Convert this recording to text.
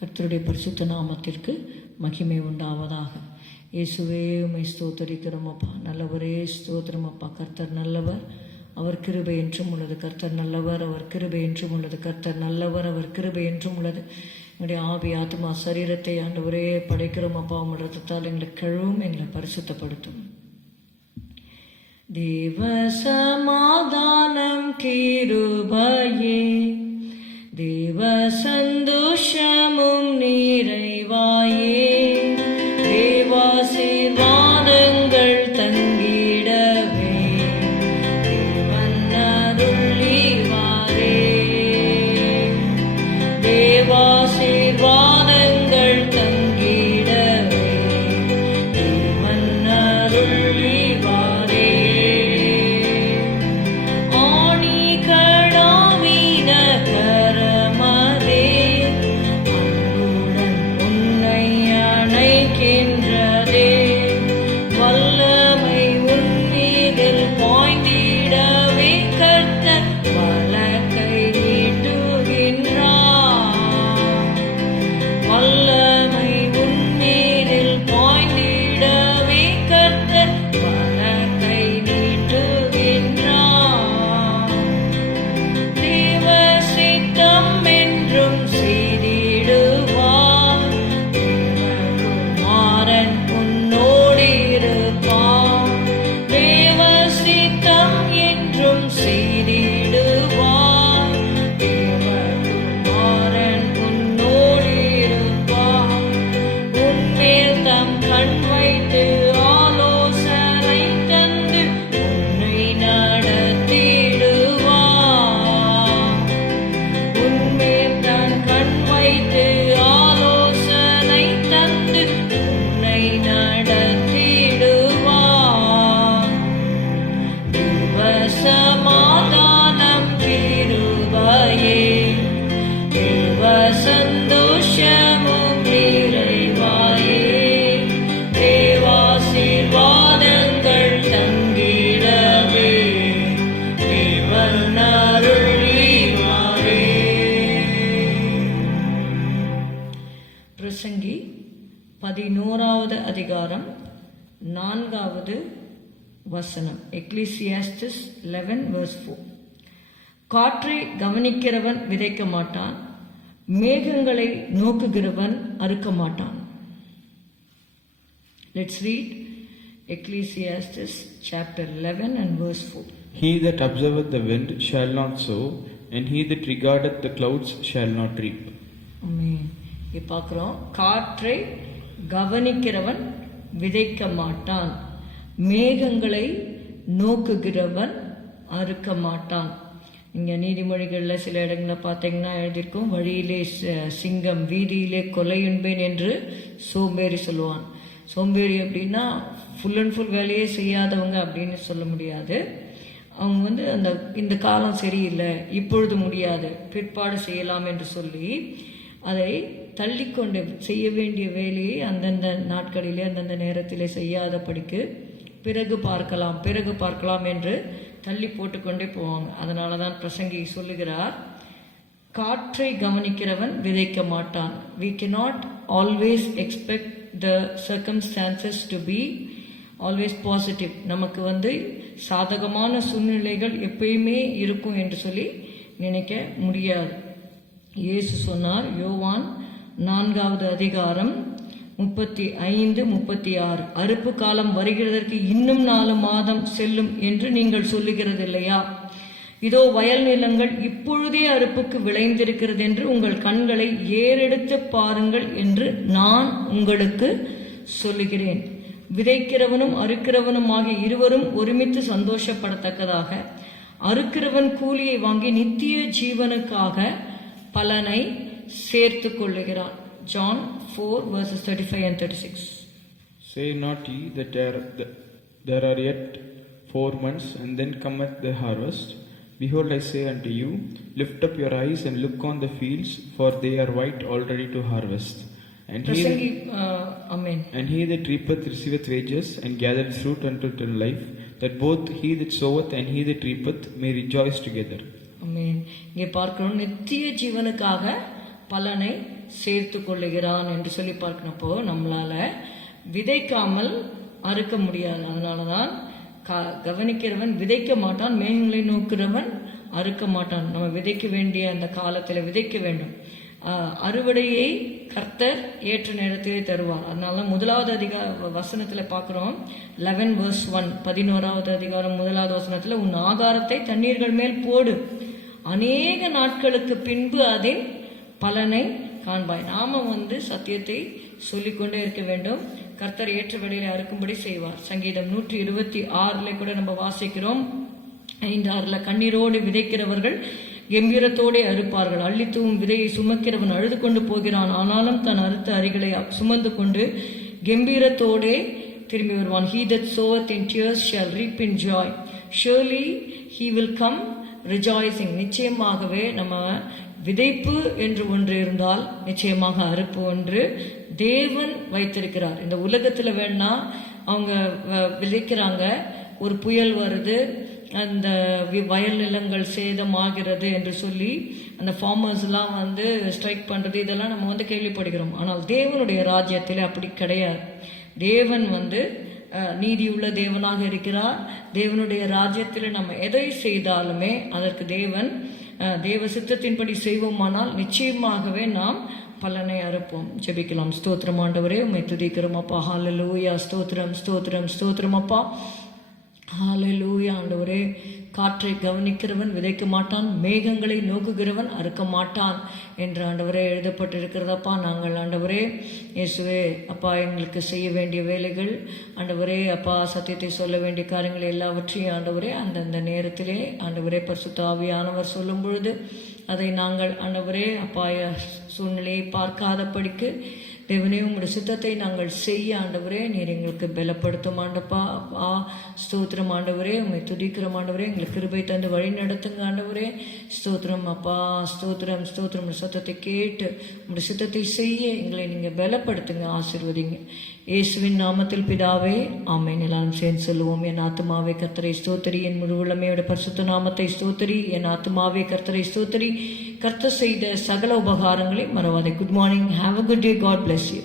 கர்த்தருடைய பரிசுத்த நாமத்திற்கு மகிமை உண்டாவதாக. இயேசுவே உமை ஸ்தோத்தரிக்கிறோமப்பா நல்லவரே ஸ்தோத்திரமப்பா கர்த்தர் நல்லவர் அவர் கிருபை என்றும் உள்ளது. கர்த்தர் நல்லவர் அவர் கிருபை என்றும் உள்ளது. கர்த்தர் நல்லவர் அவர் கிருபை என்றும் உள்ளது. எங்களுடைய ஆவி ஆத்மா சரீரத்தை ஆண்டவரே படைக்கிறோம் அப்பா. உங்கள் ரத்தத்தால் எங்களை கழுவும் எங்களை பரிசுத்தப்படுத்தும். தேவ சமாதானம் கிருபையே. தேவ சந்தோஷமும் நான்காவது வசனம் எக்லிசியாஸ்டிஸ் லெவன் verse ஃபோர் காற்றை கவனிக்கிறவன் விதைக்க மாட்டான் மேகங்களை நோக்குகிறவன் அறுக்க மாட்டான். Let's read Ecclesiastes chapter eleven and verse four He that observeth the wind shall not sow, and he that regardeth the clouds shall not reap. பார்க்குறோம் காற்றை கவனிக்கிறவன் விதைக்க மாட்டான். மேகங்களை நோக்குகிறவன் அறுக்க மாட்டான். இங்கே நீதிமொழிகளில் சில இடங்களில் பார்த்தீங்கன்னா எழுதியிருக்கும் வழியிலே சிங்கம் வீதியிலே கொலையுண்பேன் என்று சோம்பேறி சொல்லுவான். சோம்பேறி அப்படின்னா ஃபுல் அண்ட் ஃபுல் வேலையே செய்யாதவங்க அப்படின்னு சொல்ல முடியாது. அவங்க வந்து அந்த இந்த காலம் சரியில்லை இப்பொழுது முடியாது பிற்பாடு செய்யலாம் என்று சொல்லி அதை தள்ளிக்கொண்டு செய்ய வேண்டிய வேலையை அந்தந்த நாட்களிலே அந்தந்த நேரத்திலே செய்யாதபடிக்கு பிறகு பார்க்கலாம் பிறகு பார்க்கலாம் என்று தள்ளி போட்டுக்கொண்டே போவாங்க. அதனால தான் பிரசங்கி சொல்லுகிறார் காற்றை கவனிக்கிறவன் விதைக்க மாட்டான். We cannot always expect the circumstances to be always positive நமக்கு வந்து சாதகமான சூழ்நிலைகள் எப்பயுமே இருக்கும் என்று சொல்லி நினைக்க முடியாது. இயேசு சொன்னார் யோவான் நான்காவது அதிகாரம் முப்பத்தி ஐந்து முப்பத்தி ஆறு. அறுப்பு காலம் வருகிறதற்கு இன்னும் நாலு மாதம் செல்லும் என்று நீங்கள் சொல்லுகிறது இல்லையா இதோ வயல் நிலங்கள் இப்பொழுதே அறுப்புக்கு விளைந்திருக்கிறது என்று உங்கள் கண்களை ஏறெடுத்து பாருங்கள் என்று நான் உங்களுக்கு சொல்லுகிறேன். விதைக்கிறவனும் அறுக்கிறவனும் ஆகிய இருவரும் ஒருமித்து சந்தோஷப்படத்தக்கதாக அறுக்கிறவன் கூலியை வாங்கி நித்திய ஜீவனுக்காக பலனை சேர்த்து கொள்ளுகிறான் John four verses thirty five and thirty six Say not ye that there, that there are yet four months, and then cometh the harvest? Behold, I say unto you, lift up your eyes and look on the fields, for they are white already to harvest. And he, பிரசங்கி அமேன் and he that reapeth receiveth wages, and gathereth fruit unto eternal life, that both he that soweth and he that reapeth may rejoice together. மீன் இங்கே பார்க்கணும் நித்திய ஜீவனுக்காக பலனை சேர்த்து கொள்ளுகிறான் என்று சொல்லி பார்க்கிறப்போ நம்மளால விதைக்காமல் அறுக்க முடியாது. அதனால தான் க- கவனிக்கிறவன் விதைக்க மாட்டான் மேகங்களை நோக்கிறவன் அறுக்க மாட்டான். நம்ம விதைக்க வேண்டிய அந்த காலத்தில் விதைக்க வேண்டும். அறுவடையை கர்த்தர் ஏற்ற நேரத்திலே தருவார். அதனால முதலாவது அதிகார வசனத்தில் பார்க்குறோம் லெவன் verse ஒன் பதினோராவது அதிகாரம் முதலாவது வசனத்தில் உன் ஆகாரத்தை தண்ணீர்கள் மேல் போடு. அநேக நாட்களுக்கு பின்பு அதன் பலனை காண்பாய். நாம வந்து சத்தியத்தை சொல்லிக்கொண்டே இருக்க வேண்டும். கர்த்தர் ஏற்ற வேளையில அறுக்கும்படி செய்வார். சங்கீதம் நூற்றி இருபத்தி ஆறுல கூட நம்ம வாசிக்கிறோம். ஐந்து ஆறுல கண்ணீரோடு விதைக்கிறவர்கள் கம்பீரத்தோடே அறுப்பார்கள். அள்ளித்தூவும் விதையை சுமக்கிறவன் அழுது கொண்டு போகிறான். ஆனாலும் தன் அறுத்த அரிகளை சுமந்து கொண்டு கம்பீரத்தோடே திரும்பி வருவான். He that soweth in tears shall reap in joy surely he will come rejoicing நிச்சயமாகவே நம்ம விதைப்பு என்று ஒன்று இருந்தால் நிச்சயமாக அறுப்பு ஒன்று தேவன் வைத்திருக்கிறார். இந்த உலகத்தில் வேணா அவங்க வ- விதைக்கிறாங்க. ஒரு புயல் வருது. அந்த வயல் நிலங்கள் சேதமாகிறது என்று சொல்லி அந்த ஃபார்மர்ஸ்லாம் வந்து ஸ்ட்ரைக் பண்ணுறது இதெல்லாம் நம்ம வந்து கேள்விப்படுகிறோம். ஆனால் தேவனுடைய ராஜ்யத்தில் அப்படி கிடையாது. தேவன் வந்து நீதியுள்ள தேவனாக இருக்கிறார். தேவனுடைய ராஜ்யத்தில் நம்ம எதை செய்தாலுமே அதற்கு தேவன் தேவ சித்தத்தின்படி செய்வோமானால் நிச்சயமாகவே நாம் பலனை அறுப்போம். ஜெபிக்கலாம். ஸ்தோத்திரம் ஆண்டவரே உண்மை துதிக்கிறோம் அப்பா. ஹாலலூயா ஸ்தோத்திரம் ஸ்தோத்திரம் ஸ்தோத்திரம் அப்பா. ஹalleluya ஆண்டவரே. காற்றை கவனிக்கிறவன் விதைக்க மாட்டான் மேகங்களை நோக்குகிறவன் அறுக்க மாட்டான் என்று ஆண்டவரே எழுதப்பட்டிருக்கிறதப்பா. நாங்கள் ஆண்டவரே இயேசுவே அப்பா எங்களுக்கு செய்ய வேண்டிய வேலைகள் ஆண்டவரே அப்பா சத்தியத்தை சொல்ல வேண்டிய காரியங்கள் எல்லாவற்றையும் ஆண்டவரே அந்தந்த நேரத்திலே ஆண்டவரே பரிசுத்த ஆவியானவர் சொல்லும் பொழுது அதை நாங்கள் ஆண்டவரே அப்பாய சூழ்நிலையை பார்க்காதபடிக்கு தேவனே உங்களுடைய சித்தத்தை நாங்கள் செய்ய ஆண்டவரே நீர் எங்களுக்கு பலப்படுத்தும் ஆண்டப்பா. ஆ ஸ்தோத்திரம் ஆண்டவரே உங்களை துதிக்கிற ஆண்டவரே எங்களுக்கு கிருபை தந்து வழி நடத்துங்க ஆண்டவரே. ஸ்தோத்திரம் அப்பா ஸ்தோத்திரம் ஸ்தோத்திரம். உம்முடைய சத்தத்தை கேட்டு உங்களுடைய சித்தத்தை செய்ய எங்களை நீங்கள் பலப்படுத்துங்க ஆசிர்வதிங்க. இயேசுவின் நாமத்தில் பிதாவே ஆமை எல்லாரும் சேர்ந்து சொல்லுவோம் என் ஆத்மாவே கர்த்தரை ஸ்தோத்திரி. என் முழு உள்ளமையோட பரிசுத்த நாமத்தை ஸ்தோத்திரி. என் ஆத்மாவே கர்த்தரை ஸ்தோத்திரி. கர்த்த செய்த சகல உபகாரங்களை மறவாதே. Good morning have a good day God bless you